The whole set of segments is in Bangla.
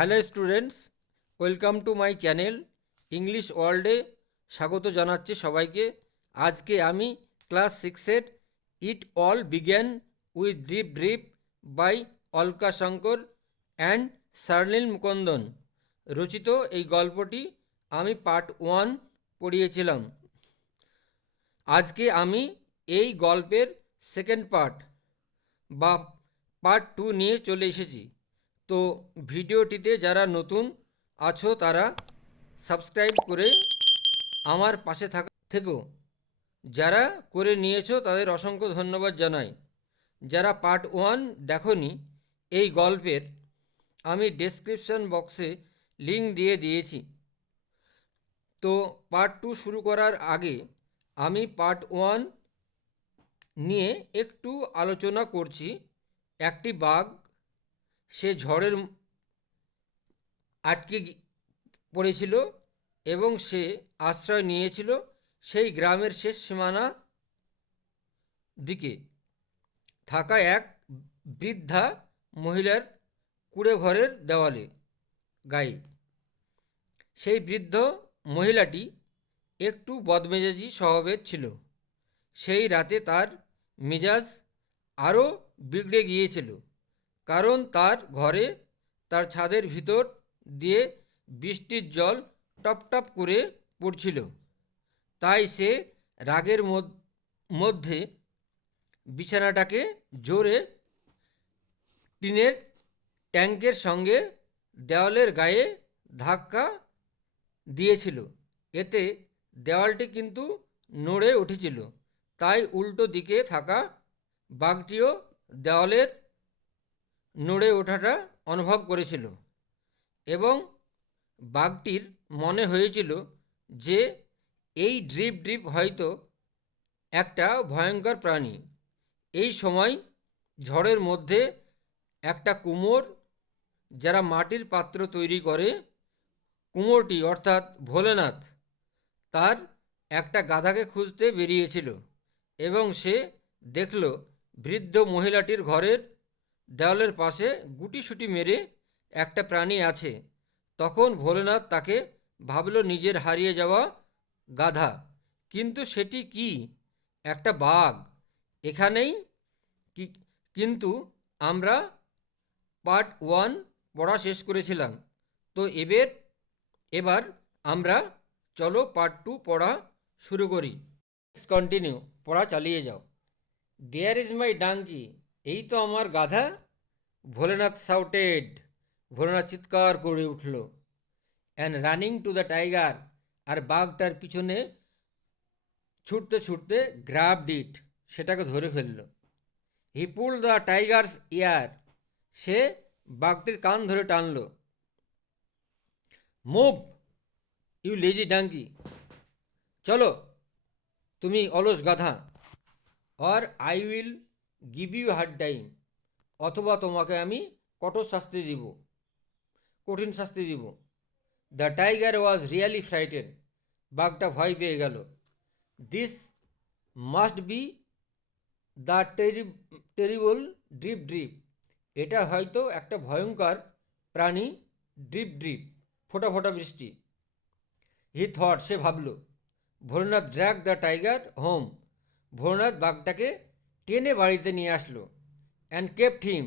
Hello students, welcome to my channel English ওয়ার্ল্ডে স্বাগত জানাচ্ছি সবাইকে। আজকে আমি ক্লাস 6-এর it all began with drip drip by Alka Shankar and Sharlene Mukundan রচিত এই গল্পটি আমি পার্ট 1 পড়িয়েছিলাম। আজকে আমি এই গল্পের সেকেন্ড পার্ট বা পার্ট 2 নিয়ে চলে এসেছি। তো ভিডিওটিতে যারা নতুন আছো তারা সাবস্ক্রাইব করে আমার পাশে থেকো। যারা করে নিয়েছো তাদের অসংখ্য ধন্যবাদ জানাই। যারা পার্ট 1 দেখোনি এই গল্পের, আমি ডেসক্রিপশন বক্সে লিংক দিয়ে দিয়েছি। তো পার্ট 2 শুরু করার আগে আমি পার্ট 1 নিয়ে একটু আলোচনা করছি। একটি বাঘ, সে ঝড়ের আটকে পড়েছিল এবং সে আশ্রয় নিয়েছিল সেই গ্রামের শেষ সীমানা দিকে থাকা এক বৃদ্ধা মহিলার কুঁড়ে ঘরের দেওয়ালে গায়ে। সেই বৃদ্ধ মহিলাটি একটু বদমেজাজি স্বভাবের ছিল। সেই রাতে তার মেজাজ আরও বিগড়ে গিয়েছিল, কারণ তার ঘরে তার ছাদের ভিতর দিয়ে বৃষ্টির জল টপ টপ করে পড়ছিল। তাই সে রাগের মধ্যে বিছানাটাকে জোরে টিনের ট্যাঙ্কের সঙ্গে দেওয়ালের গায়ে ধাক্কা দিয়েছিল। এতে দেওয়ালটি কিন্তু নড়ে উঠেছিল। তাই উল্টো দিকে থাকা বাঘটিও দেওয়ালের নড়ে ওঠাটা অনুভব করেছিল এবং বাঘটির মনে হয়েছিল যে এই ড্রিপ ড্রিপ হয়তো একটা ভয়ঙ্কর প্রাণী। এই সময় ঝড়ের মধ্যে একটা কুমোর, যারা মাটির পাত্র তৈরি করে, কুমোরটি অর্থাৎ ভোলেনাথ তার একটা গাধাকে খুঁজতে বেরিয়েছিল এবং সে দেখল বৃদ্ধ মহিলাটির ঘরের দেওয়ালের পাশে গুটিসুটি মেরে একটা প্রাণী আছে। তখন ভোলেনাথ তাকে ভাবল নিজের হারিয়ে যাওয়া গাধা, কিন্তু সেটি কি? একটা বাঘ। এখানেই কিন্তু আমরা পার্ট 1 পড়া শেষ করেছিলাম। তো এবার আমরা চলো পার্ট 2 পড়া শুরু করি। কন্টিনিউ, পড়া চালিয়ে যাও। দেয়ার ইজ মাই ডাঙ্কি, এই তো আমার গাধা। ভোলেনাথ শাউটেড, ভোলেনাথ চিৎকার করে উঠল। And running to the tiger, আর বাঘটার পিছনে ছুটতে ছুটতে গ্রাবড ইট, সেটাকে ধরে ফেলল। হি পুল দ্য টাইগার্স ইয়ার, সে বাঘটির কান ধরে টানল। মুভ ইউ লেজি ডাঙ্কি, চলো তুমি অলস গাধা। Or I will give you hard time, অথবা তোমাকে আমি কঠোর শাস্তি দিব, কঠিন শাস্তি দিব। The tiger was really frightened, বাঘটা ভয় পেয়ে গেল। This must be the terrible drip drip, এটা হয়তো একটা ভয়ঙ্কর প্রাণী, ড্রিপ ড্রিপ, ফোটা ফোটা বৃষ্টি। হি থট, সে ভাবল। Bholenath drag the tiger home, Bholenath বাঘটাকে টেনে বাড়িতে নিয়ে আসলো। And kept him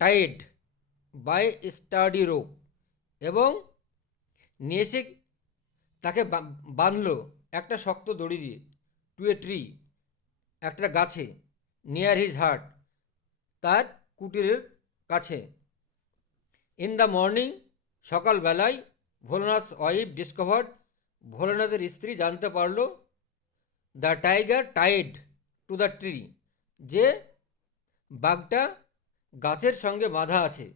tied by sturdy rope, এবং নিয়ে এসে তাকে বাঁধল একটা শক্ত দড়ি দিয়ে। টু এ ট্রি, একটা গাছে। নিয়ার হিজ হার্ট, তার কুটিরের কাছে। ইন দ্য মর্নিং, সকালবেলায়, ভোলেনাথ ওয়াইফ ডিসকভার্ড, ভোলেনাথের স্ত্রী জানতে পারল, the tiger tied to the tree, যে বাঘটা গাছের সঙ্গে বাঁধা আছে।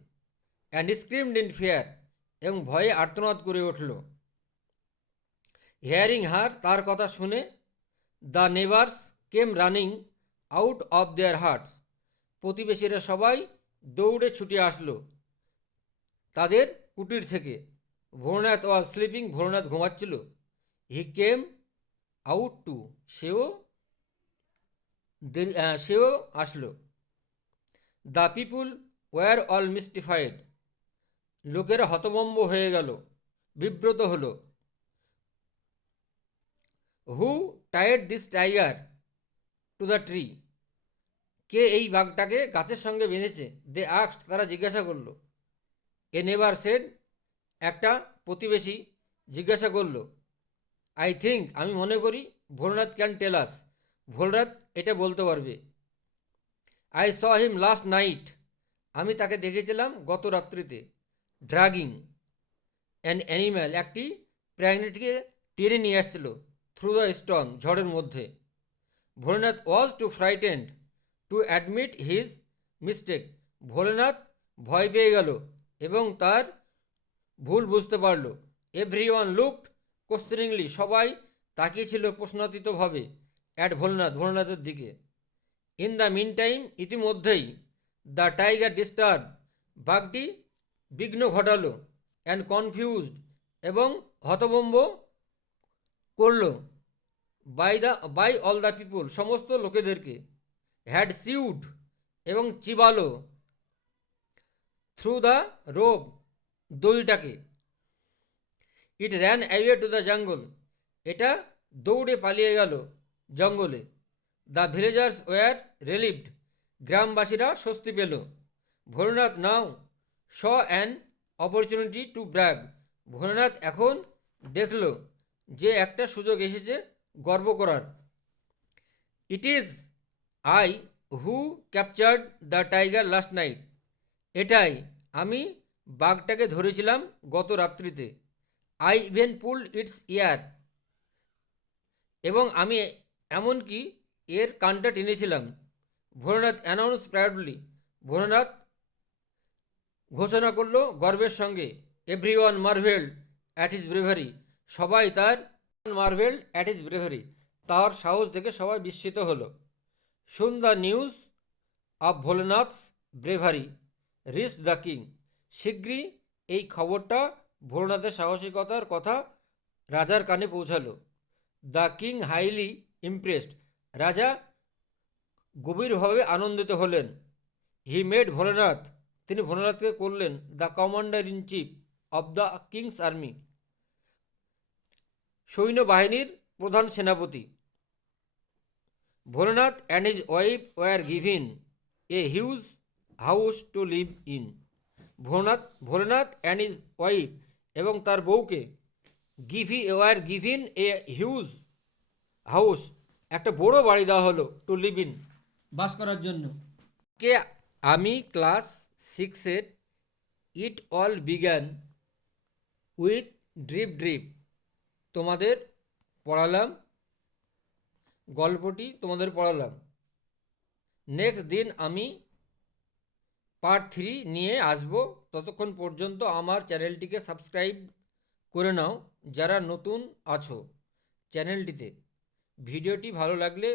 অ্যান্ড স্ক্রিমড ইন ফিয়ার, এবং ভয়ে আর্তনাদ করে উঠল। হিয়ারিং হার, তার কথা শুনে, the neighbours came running out of their hearts, প্রতিবেশীরা সবাই দৌড়ে ছুটে আসলো তাদের কুটির থেকে। ভোলেনাথ ওয়াজ স্লিপিং, ভোলেনাথ ঘুমাচ্ছিল। হি কেম আউট টু, সেও আসলো। The people were all mystified, লোকেরা হতভম্ব হয়ে গেল, বিব্রত হলো। Who tied this tiger to the tree? কে এই বাঘটাকে গাছের সঙ্গে বেঁধেছে? দে আস্কড, তারা জিজ্ঞাসা করল। এ নেভার সেড, একটা প্রতিবেশী জিজ্ঞাসা করল। আই থিঙ্ক, আমি মনে করি, ভোলানাথ ক্যান টেল আস, ভোলনাথ এটা বলতে পারবে। I saw him last night, আমি তাকে দেখেছিলাম গত রাত্রিতে। ড্রাগিং অ্যান অ্যানিম্যাল, একটি প্রাণীটিকে টেনে নিয়ে আসছিল। থ্রু দ্য স্টর্ম, ঝড়ের মধ্যে। Bholenath was too frightened to admit his mistake, Bholenath ভয় পেয়ে গেল এবং তার ভুল বুঝতে পারল। এভরি ওয়ান লুকড কোশ্চেনিংলি, সবাই তাকিয়েছিল প্রশ্নাতীতভাবে অ্যাট ভোলেনাথ, ভোলেনাথের দিকে। ইন দ্য মিন টাইম, ইতিমধ্যেই, দ্য টাইগার ডিস্টার্ব, বাঘটি বিঘ্ন ঘটালো। অ্যান্ড কনফিউজড, এবং হতভম্ব করল। বাই অল দ্য পিপুল, সমস্ত লোকেদেরকে। হ্যাড সিউড, এবং চিবালো। থ্রু দ্য রোপ, দড়িটাকে। It ran away to the jungle, এটা দৌড়ে পালিয়ে গেল জঙ্গলে। দ্য ভিলেজার্স ওয়ার রিলিভড, গ্রামবাসীরা স্বস্তি পেল। Bholenath now saw an opportunity to brag, Bholenath এখন দেখল যে একটা সুযোগ এসেছে গর্ব করার। It is I who captured the tiger last night, এটাই, আমি বাঘটাকে ধরেছিলাম গত রাত্রিতে। I even pulled its ear, এবং আমি এমনকি এর কানটা টেনেছিলাম। ভোলেনাথ অ্যানাউন্স প্রাউডলি, ভোলেনাথ ঘোষণা করল গর্বের সঙ্গে। Everyone marvelled at his bravery, সবাই তার মার্ভেলড অ্যাট হিজ ব্রেভারি, তার সাহস দেখে সবাই বিস্মিত হলো। Soon the news of Bholenath's bravery reach the king, শীঘ্রই এই খবরটা ভোলেনাথের সাহসিকতার কথা রাজার কানে পৌঁছালো। দ্য কিং হাইলি ইমপ্রেসড, রাজা গভীরভাবে আনন্দিত হলেন। হি মেড ভোলেনাথ, তিনি ভোলেনাথকে করলেন the commander in chief of the king's army, সৈন্যবাহিনীর প্রধান সেনাপতি। Bholenath and his wife were given a huge house to live in, Bholenath and his wife, এবং তার বউকে were given a huge house, একটা বড় বাড়ি দেওয়া হলো, টু লিভ ইন, বাস করার জন্য। কে আমি ক্লাস 6-এর it all began with drip drip তোমাদের পড়ালাম, গল্পটি তোমাদের পড়ালাম। নেক্সট দিন আমি পার্ট 3 নিয়ে আসব। ততক্ষণ পর্যন্ত আমার চ্যানেলটিকে সাবস্ক্রাইব করে নাও যারা নতুন আছো চ্যানেলটিতে। ভিডিওটি ভালো লাগলে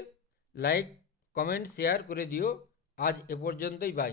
লাইক, কমেন্ট, শেয়ার করে দিও। আজ এ পর্যন্তই, বাই।